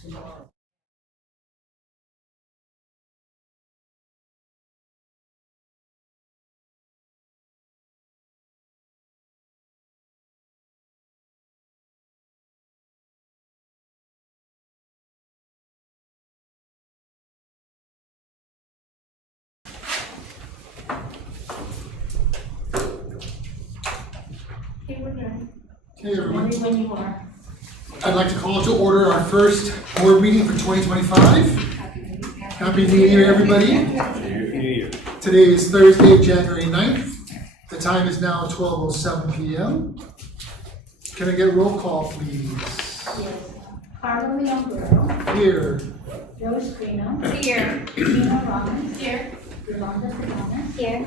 tomorrow. Okay, we're good. Okay, everyone. Ready when you are. I'd like to call to order our first board meeting for 2025. Happy New Year, everybody. Today is Thursday, January 9th. The time is now 12:07 p.m. Can I get a roll call, please? Yes. Carla Leon Guerrero. Here. Joe Escrino. Here. Gina Robbins. Here. Yolanda Sedana. Here.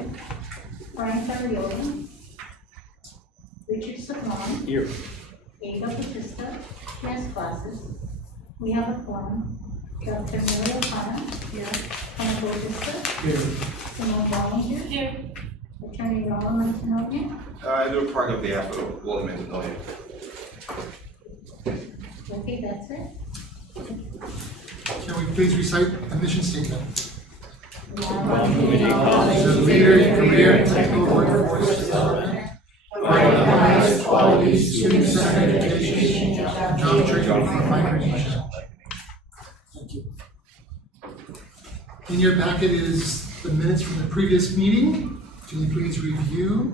Brian Farioli. Richard Sablon. Here. Ava Batista. Yes, classes. We have a forum. Dr. Mary O'Connor. Here. Hannah Batista. Here. Simone Volunteer. Here. Attorney Robert Martinonia. I do part of the hospital, Wally Manzanoia. Okay, that's it. Can we please recite the mission statement? As As a leader in career and technical workforce development, providing the highest quality student-centered education and job training for micronation. Thank you. In your packet is the minutes from the previous meeting. Can you please review?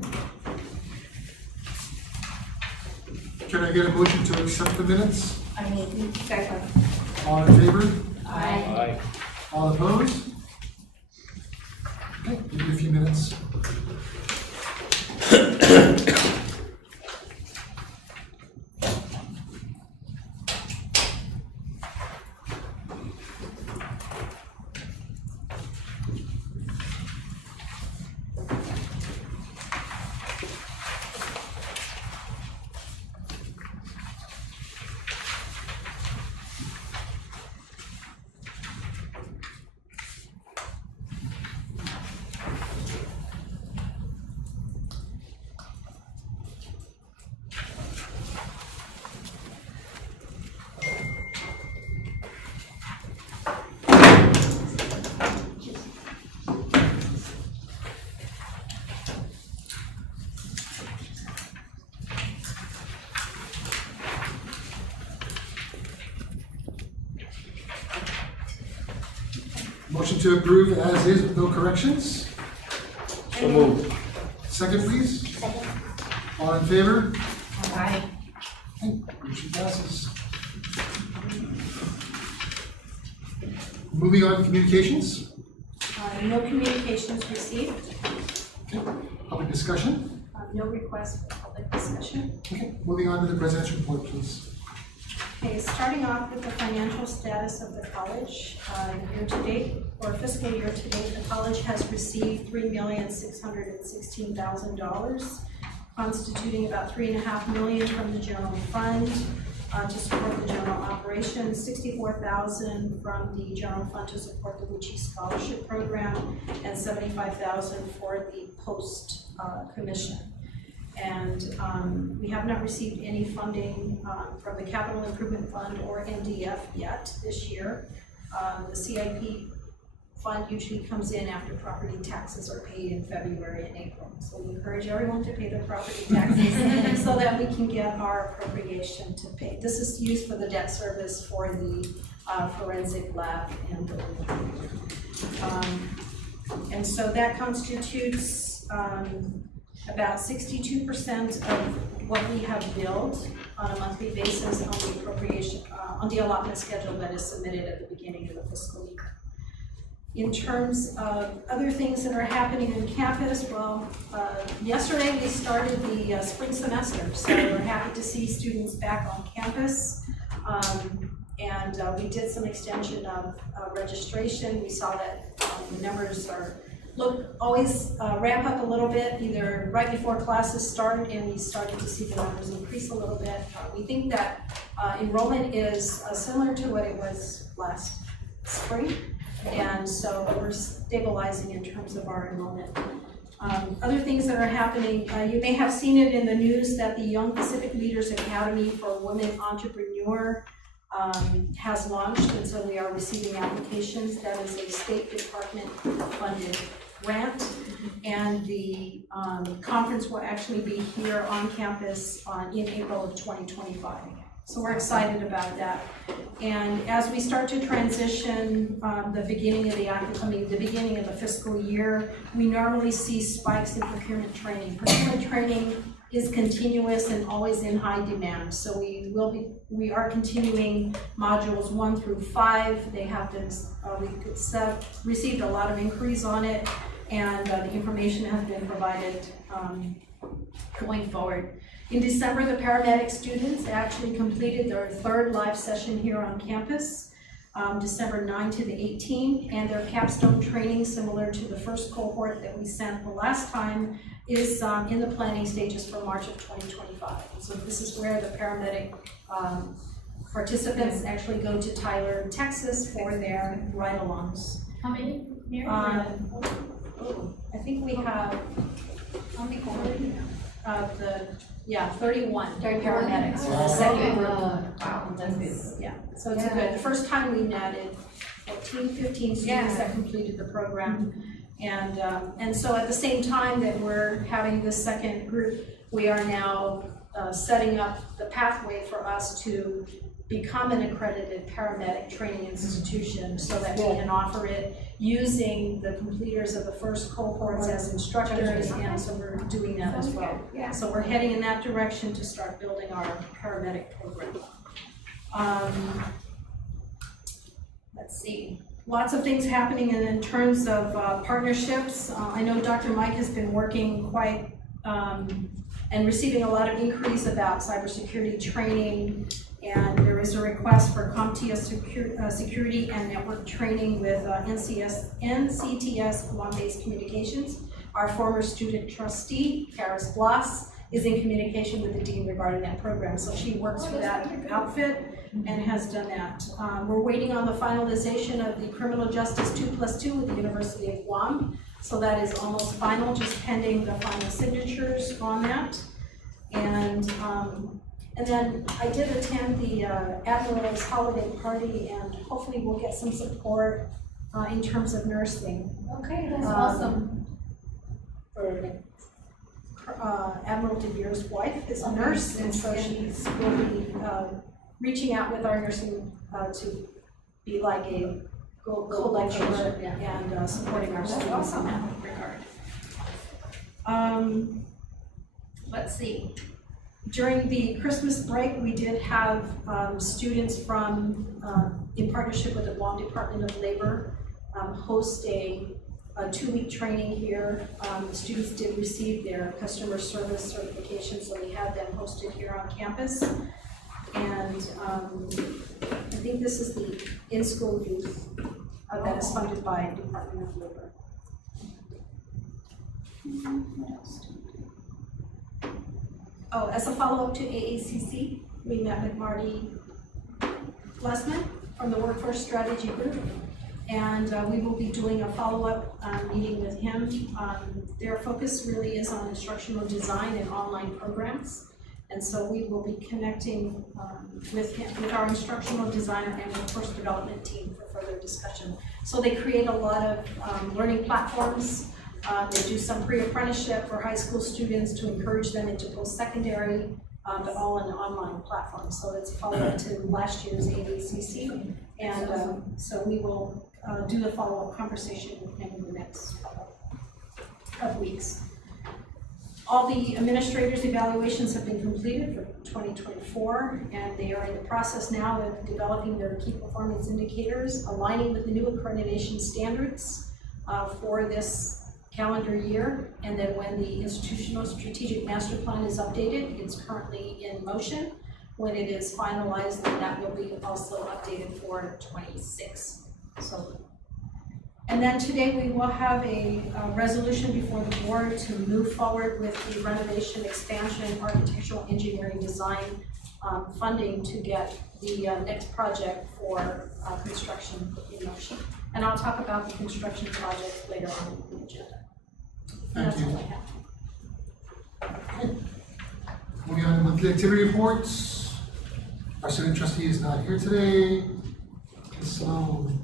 Can I get a motion to accept the minutes? I mean, second. All in favor? Aye. All opposed? Okay, give you a few minutes. Motion to approve as is with no corrections. So moved. Second, please. Second. All in favor? Aye. Okay, motion passes. Moving on to communications. No communications received, Okay, public discussion. no request for public discussion. Okay, moving on to the president's report, please. Okay, starting off with the financial status of the college, year-to-date, or fiscal year-to-date, the college has received $3,616,000, constituting about $3.5 million from the general fund to support the general operations, $64,000 from the general fund to support the Wuchie Scholarship Program, and $75,000 for the post commission. And we have not received any funding from the Capital Improvement Fund or MDF yet this year. The CIP fund usually comes in after property taxes are paid in February and April. So we encourage everyone to pay their property taxes so that we can get our appropriation to pay. This is used for the debt service for the forensic lab and building. And so that constitutes about 62% of what we have billed on a monthly basis on the appropriation, on the allotment schedule that is submitted at the beginning of the fiscal year. In terms of other things that are happening on campus, well, yesterday we started the spring semester, so we're happy to see students back on campus. And we did some extension of registration. We saw that the numbers always ramp up a little bit, either right before classes start, and we started to see the numbers increase a little bit. We think that enrollment is similar to what it was last spring, and so we're stabilizing in terms of our enrollment. Other things that are happening, you may have seen it in the news that the Young Pacific Leaders Academy for Women Entrepreneur has launched, and so we are receiving applications. That is a State Department funded grant, and the conference will actually be here on campus in April of 2025. So we're excited about that. And as we start to transition the beginning of the beginning of the fiscal year, we normally see spikes in procurement training. Procurement training is continuous and always in high demand. So we are continuing modules 1 through 5. They have been, received a lot of inquiries on it, and the information has been provided going forward. In December, the paramedic students actually completed their 3rd live session here on campus, December 9 to the 18th, and their capstone training, similar to the first cohort that we sent the last time, is in the planning stages for March of 2025. So this is where the paramedic participants actually go to Tyler, Texas for their ride-alongs. How many? I think we have, how many cohorts? 31 paramedics for the second group. Wow, that's good. Yeah, so it's good. The first time we netted 14, 15 students that completed the program. And so at the same time that we're having this second group, we are now setting up the pathway for us to become an accredited paramedic training institution so that we can offer it using the completers of the first cohorts as instructors, and so we're doing that as well. Yeah. So we're heading in that direction to start building our paramedic program. Let's see. Lots of things happening in terms of partnerships. I know Dr. Mike has been working quite and receiving a lot of inquiries about cybersecurity training, and there is a request for CompTIA security and network training with NCTS Guam-based communications. Our former student trustee, Karis Bloss, is in communication with the dean regarding that program. So she works for that outfit and has done that. We're waiting on the finalization of the criminal justice 2+2 with the University of Guam. So that is almost final, just pending the final signatures on that. And then I did attend the Admiral's holiday party, and hopefully we'll get some support in terms of nursing. Okay, that's awesome. For Admiral De Beer's wife is a nurse, and so she will be reaching out with our nursing to be like a co-lecturer and supporting our students in that regard. Let's see. During the Christmas break, we did have students from, in partnership with the Guam Department of Labor, host a 2-week training here. The students did receive their customer service certification, so we had them hosted here on campus. And I think this is the in-school youth that is funded by Department of Labor. What else? Oh, as a follow-up to AACC, we met with Marty Blessman from the Workforce Strategy Group, and we will be doing a follow-up meeting with him. Their focus really is on instructional design and online programs, and so we will be connecting with him, with our instructional designer and workforce development team for further discussion. So they create a lot of learning platforms. They do some pre-apprenticeship for high school students to encourage them into post-secondary, but all on an online platform. So it's a follow-up to last year's AACC, and so we will do the follow-up conversation with him in the next couple of weeks. All the administrators' evaluations have been completed for 2024, and they are in the process now of developing their key performance indicators, aligning with the new accreditation standards for this calendar year. And then when the institutional strategic master plan is updated, it's currently in motion. When it is finalized, then that will be also updated for 26. So, and then today we will have a resolution before the board to move forward with the renovation, expansion, architectural engineering design funding to get the next project for construction in motion. And I'll talk about the construction project later on in the agenda. Thank you. All I have. Moving on to monthly activity reports. Our student trustee is not here today. Ms. Sloan.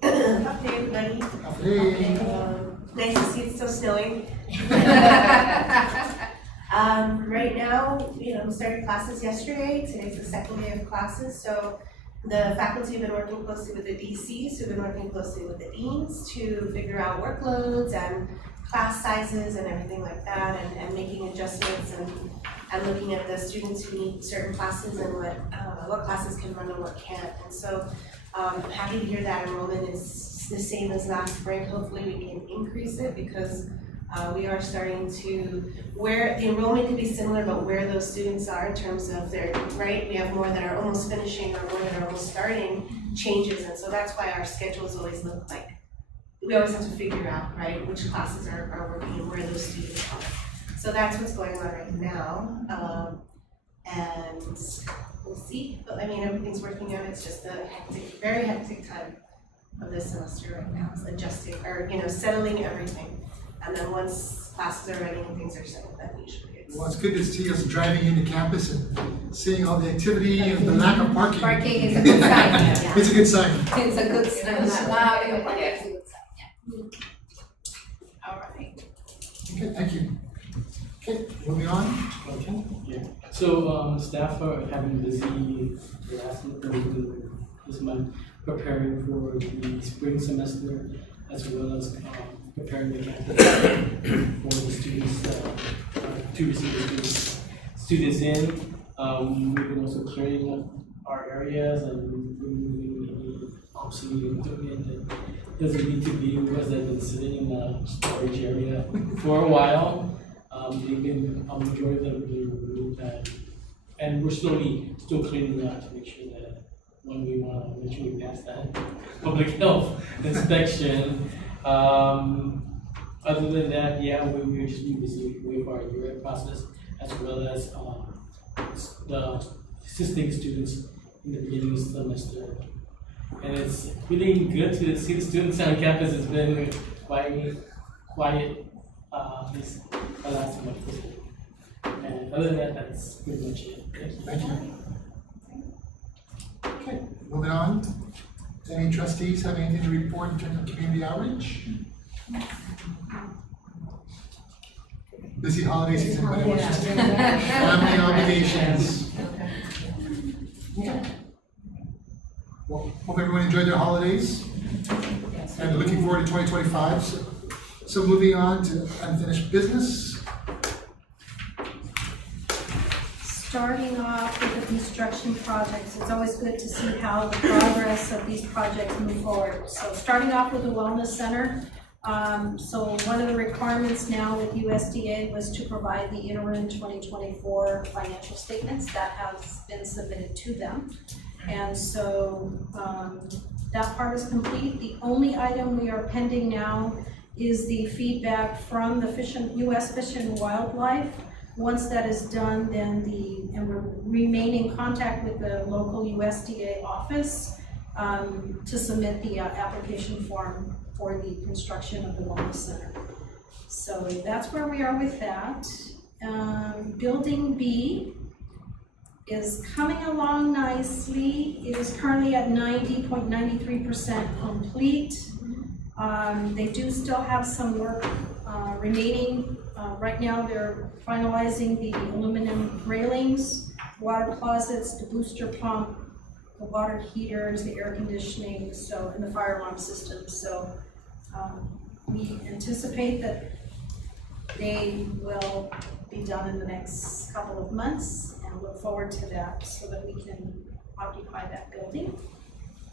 Update everybody. Update. Nice to see it's still snowing. Right now, we started classes yesterday. Today's the second day of classes, so the faculty have been working closely with the DCs, who've been working closely with the deans to figure out workloads and class sizes and everything like that, and making adjustments and looking at the students who need certain classes and what classes can run and what can't. And so I'm happy to hear that enrollment is the same as last spring. Hopefully we can increase it because we are starting to, where the enrollment could be similar, but where those students are in terms of their, right? We have more that are almost finishing or more that are almost starting changes. And so that's why our schedules always look like, we always have to figure out, right, which classes are working and where those students are. So that's what's going on right now. And we'll see, but I mean, everything's working out. It's just a hectic, very hectic time of this semester right now. It's adjusting, or, settling everything. And then once classes are ready and things are settled, then usually it's. Well, it's good to see us driving into campus and seeing all the activity and the lack of parking. Parking is a good sign. Yeah. It's a good sign. It's a good sign. It's a good sign, yeah. All right. Okay, thank you. Okay, moving on. Okay. Yeah, so staff are having busy this month preparing for the spring semester as well as preparing the campus for the students to receive the students in. We've been also clearing up our areas and removing any obsolete equipment that doesn't need to be with us that have been sitting in the storage area for a while. They've been a majority of them being removed, and we're still cleaning up to make sure that when we want to make sure we pass that public health inspection. Other than that, yeah, we're just busy with our year process as well as the assisting students in the beginning of the semester. And it's really good to see the students on campus. It's been quite quiet this last month. And other than that, that's pretty much it. Thank you. Okay, moving on. Any trustees have anything to report in terms of community outreach? Busy holiday season, but it was just family obligations. Okay. Well, hope everyone enjoyed their holidays and looking forward to 2025. So moving on to unfinished business. Starting off with the construction projects, it's always good to see how the progress of these projects move forward. So starting off with the Wellness Center, so one of the requirements now with USDA was to provide the interim 2024 financial statements. That has been submitted to them. And so that part is complete. The only item we are pending now is the feedback from the U.S. Fish and Wildlife. Once that is done, then and we remain in contact with the local USDA office to submit the application form for the construction of the Wellness Center. So that's where we are with that. Building B is coming along nicely. It is currently at 90.93% complete. They do still have some work remaining. Right now they're finalizing the aluminum railings, water closets, the booster pump, the water heaters, the air conditioning, and the fire alarm system. So we anticipate that they will be done in the next couple of months, and look forward to that so that we can occupy that building.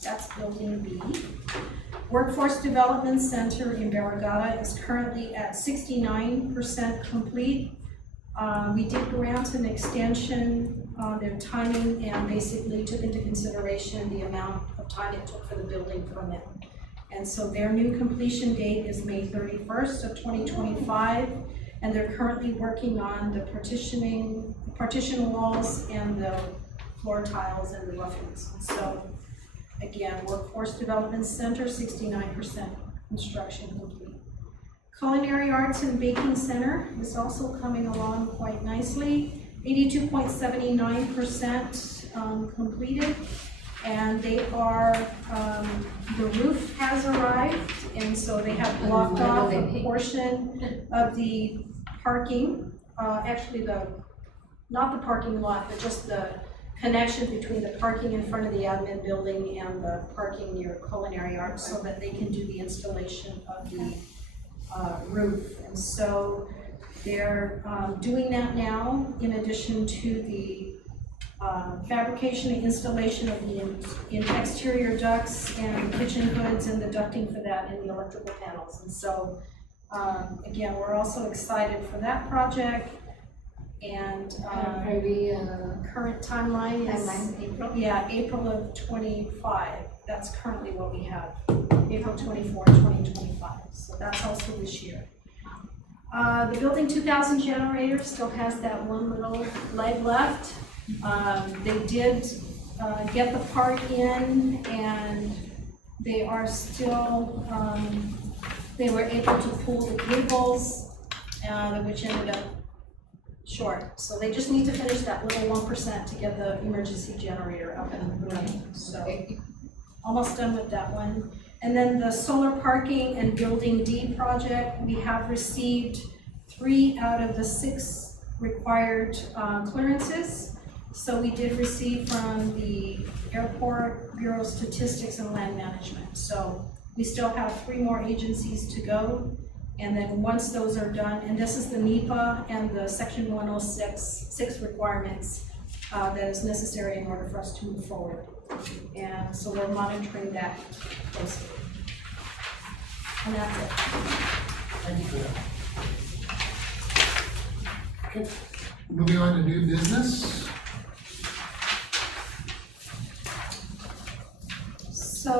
That's building B. Workforce Development Center in Barragata is currently at 69% complete. We did grant an extension on their timing and basically took into consideration the amount of time it took for the building permit. And so their new completion date is May 31st of 2025, and they're currently working on the partition walls and the floor tiles and the roofings. So again, Workforce Development Center, 69% construction complete. Culinary Arts and Baking Center is also coming along quite nicely. 82.79% completed. And they are, the roof has arrived, and so they have blocked off a portion of the parking, actually not the parking lot, but just the connection between the parking in front of the admin building and the parking near Culinary Arts, so that they can do the installation of the roof. And so they're doing that now, in addition to the fabrication and installation of the exterior ducts and kitchen hoods and the ducting for that and the electrical panels. And so, again, we're also excited for that project. And current timeline is April. Yeah, April of 25. That's currently what we have. April 24, 2025. So that's also this year. The Building 2000 generator still has that one little leg left. They did get the part in, and they are still, they were able to pull the cables, which ended up short. So they just need to finish that little 1% to get the emergency generator up and running. So almost done with that one. And then the solar parking and building D project, we have received 3 out of the 6 required clearances. So we did receive from the Airport Bureau of Statistics and Land Management. So we still have 3 more agencies to go. And then once those are done, and this is the NEPA and the Section 106 requirements that is necessary in order for us to move forward. And so we're monitoring that closely. And that's it. Thank you for that. Okay, moving on to new business. So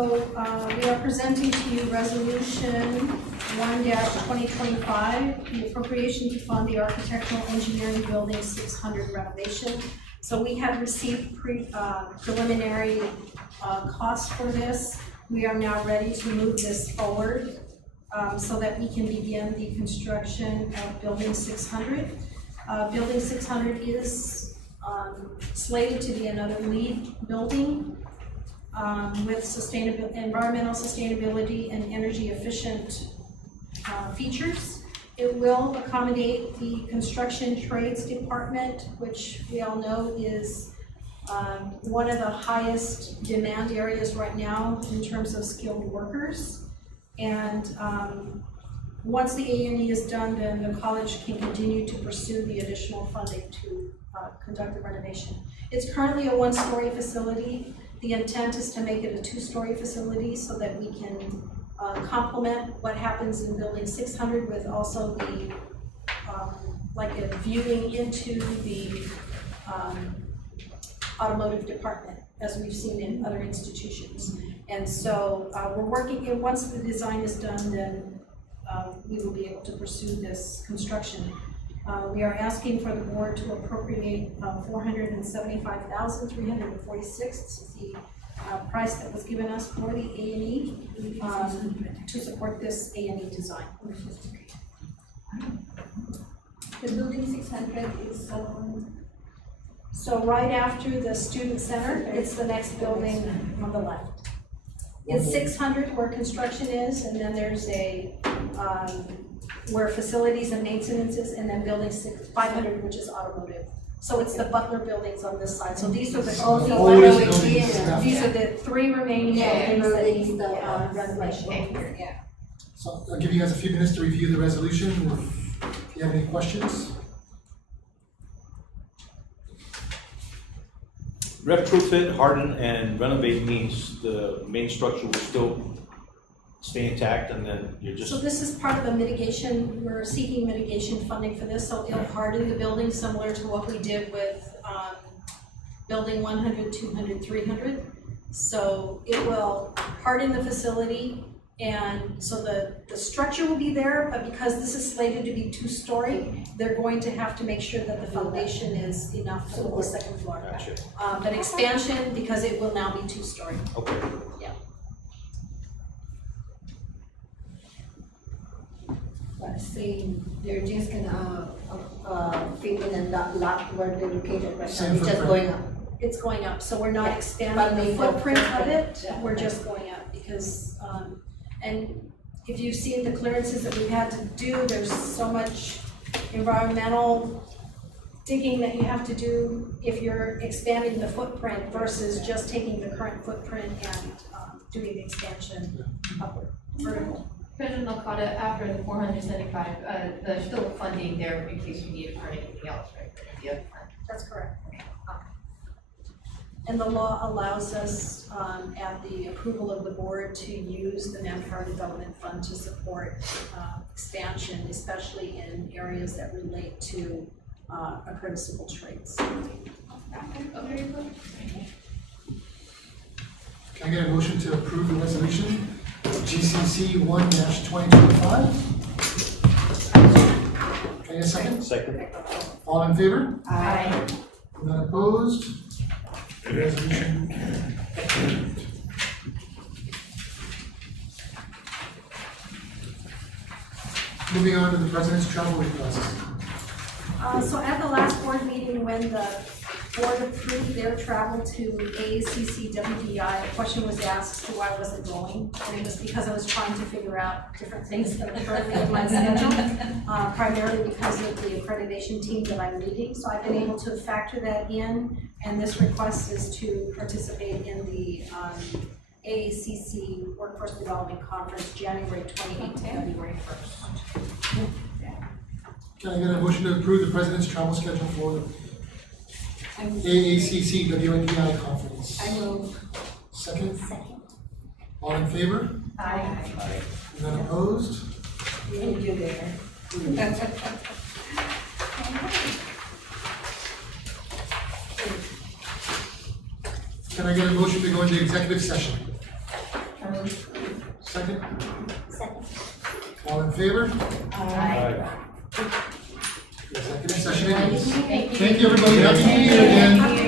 we are presenting to you Resolution 1-2025, the appropriation to fund the architectural engineering building 600 renovation. So we have received preliminary costs for this. We are now ready to move this forward so that we can begin the construction of building 600. Building 600 is slated to be another LEED building with environmental sustainability and energy efficient features. It will accommodate the construction trades department, which we all know is one of the highest demand areas right now in terms of skilled workers. And once the A&E is done, then the college can continue to pursue the additional funding to conduct the renovation. It's currently a 1-story facility. The intent is to make it a 2-story facility so that we can complement what happens in building 600 with also the, like a viewing into the automotive department, as we've seen in other institutions. And so we're working, and once the design is done, then we will be able to pursue this construction. We are asking for the board to appropriate $475,346. This is the price that was given us for the A&E to support this A&E design. The building 600 is So right after the student center, it's the next building on the left. It's 600 where construction is, and then there's a where facilities and maintenance is, and then building 500, which is automotive. So it's the Butler buildings on this side. So these are the only these are the 3 remaining buildings that need the renovation. So I'll give you guys a few minutes to review the resolution. If you have any questions. Retrofit, harden, and renovate means the main structure will still stay intact, and then you're just. So this is part of the mitigation, we're seeking mitigation funding for this, so it'll harden the building similar to what we did with building 100, 200, 300. So it will harden the facility, and so the structure will be there, but because this is slated to be 2-story, they're going to have to make sure that the foundation is enough for the second floor. Gotcha. But expansion, because it will now be 2-story. Okay. Yeah. But saying they're just gonna fit in that lot where they're located right now, Same it's just footprint. going up. It's going up, so we're not expanding the Funding will- footprint of it, Yeah. we're just going up because, and if you've seen the clearances that we've had to do, there's so much environmental digging that you have to do if you're expanding the footprint versus just taking the current footprint and, doing the expansion upward, vertical. President Okada, after the 475, there's still funding there in case you need it for anything else, right? The other fund. That's correct. And the law allows us, at the approval of the board, to use the Manpower Development Fund to support expansion, especially in areas that relate to apprenticeable trades. Okay, good. Can I get a motion to approve the resolution, GCC 1-2025? Can I get a second? Second. All in favor? Aye. None opposed? Resolution approved. Moving on to the president's travel request. So at the last board meeting, when the board approved their travel to AACC WDI, a question was asked as to why I wasn't going. And it was because I was trying to figure out different things that are currently in my schedule, primarily because of the accreditation team that I'm leading. So I've been able to factor that in, and this request is to participate in the AACC Workforce Development Conference, January 28th to February 1st. Can I get a motion to approve the president's travel schedule for AACC WNDI conference? I move. Second? Second. All in favor? Aye. None opposed? You need to do there. Can I get a motion to go into executive session? Second? Second. All in favor? Aye. Executive session ends. Thank you. Thank you, everybody. Happy New Year again.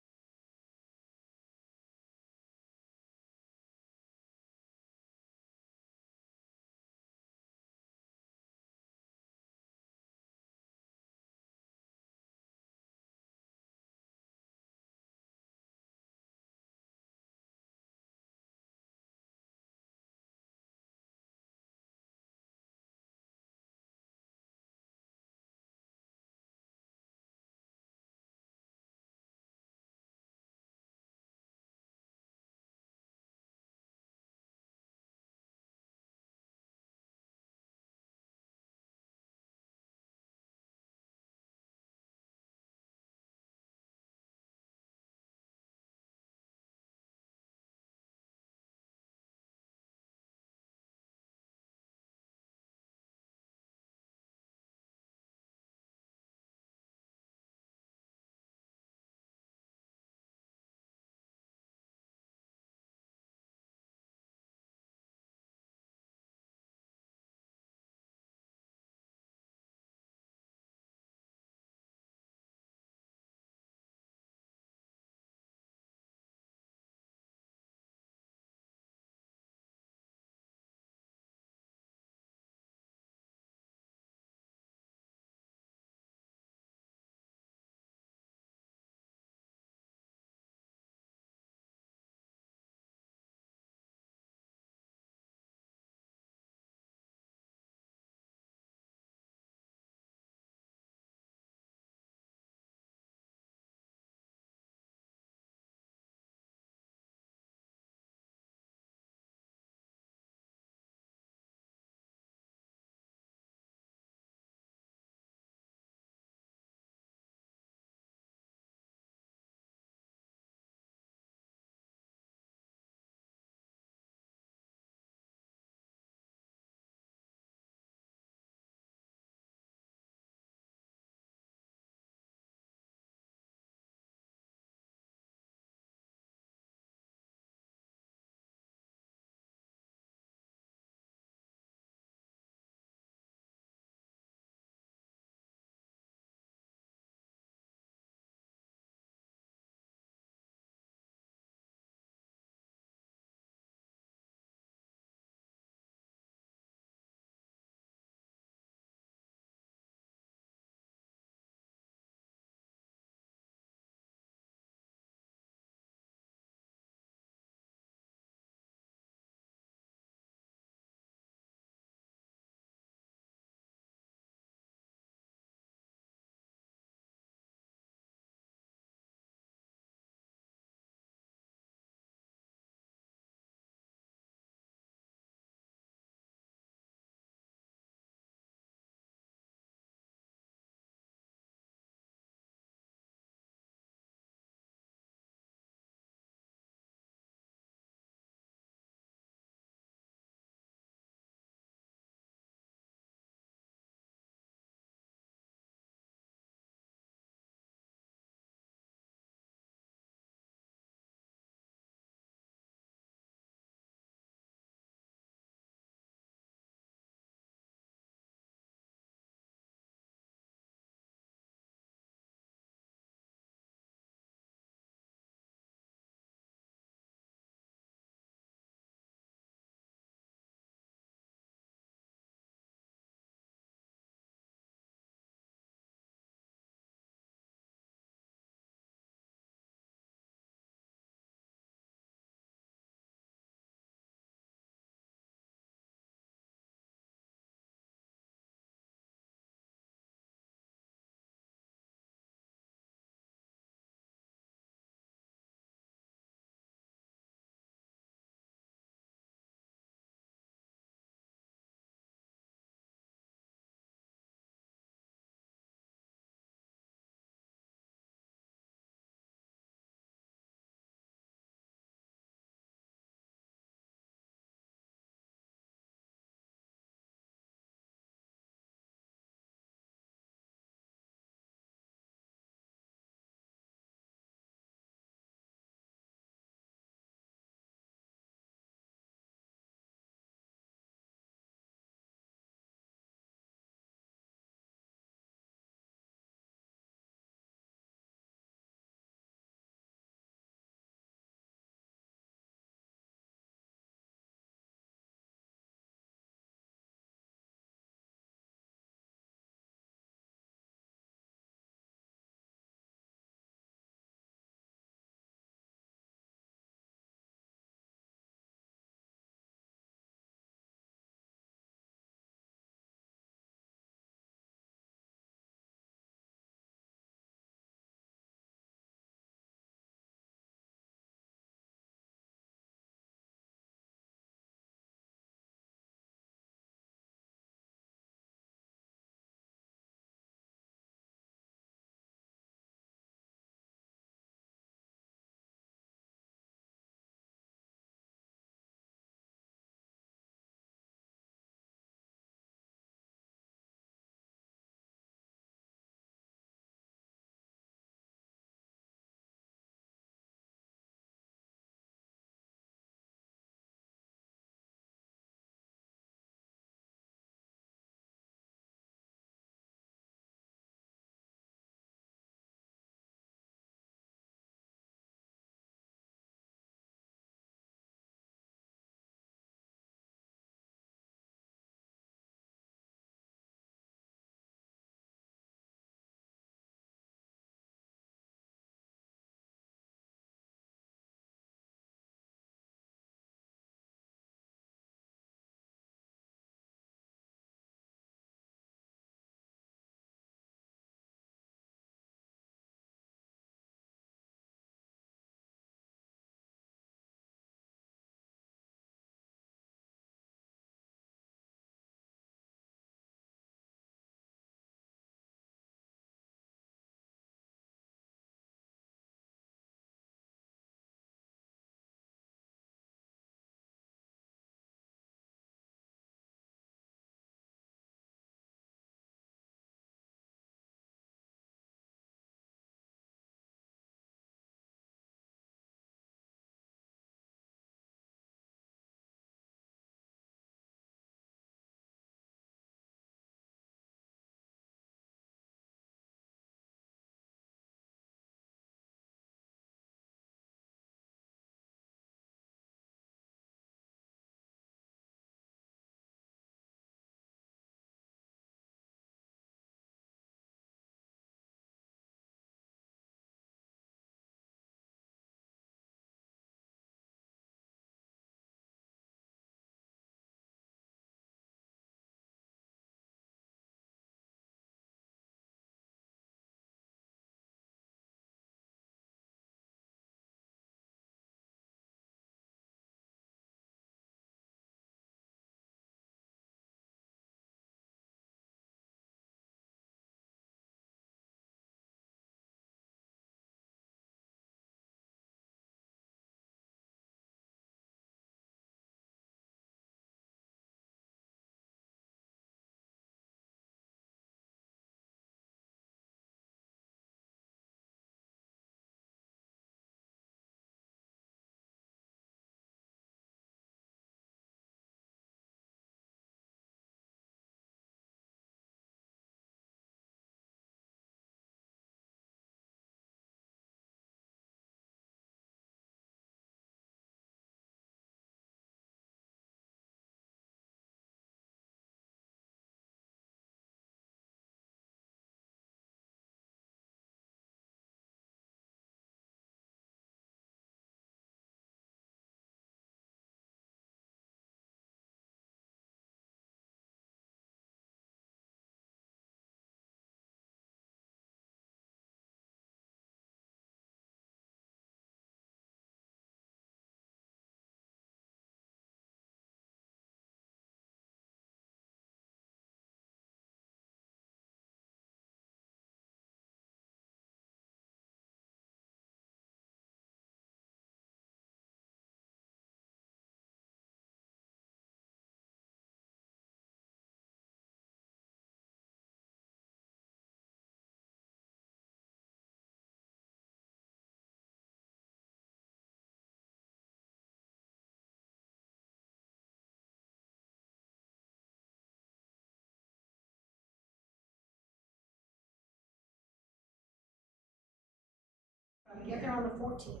Get there on the 14th.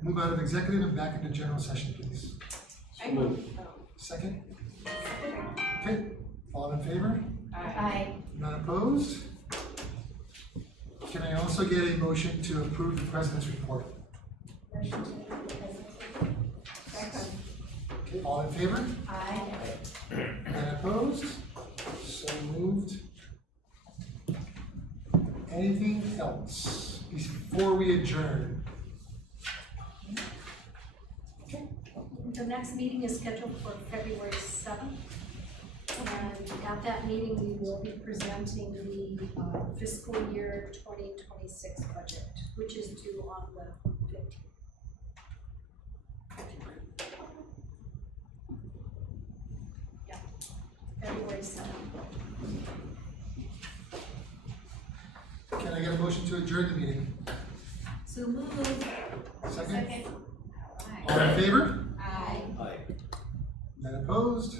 Move out of executive and back into general session, please. I move. Second? Okay, all in favor? Aye. None opposed? Can I also get a motion to approve the president's report? Okay, all in favor? Aye. None opposed? So moved. Anything else before we adjourn? The next meeting is scheduled for February 7th. And at that meeting, we will be presenting the fiscal year 2026 budget, which is due on the 15th. Yeah, February 7th. Can I get a motion to adjourn the meeting? So move. Second? All in favor? Aye. Aye. None opposed?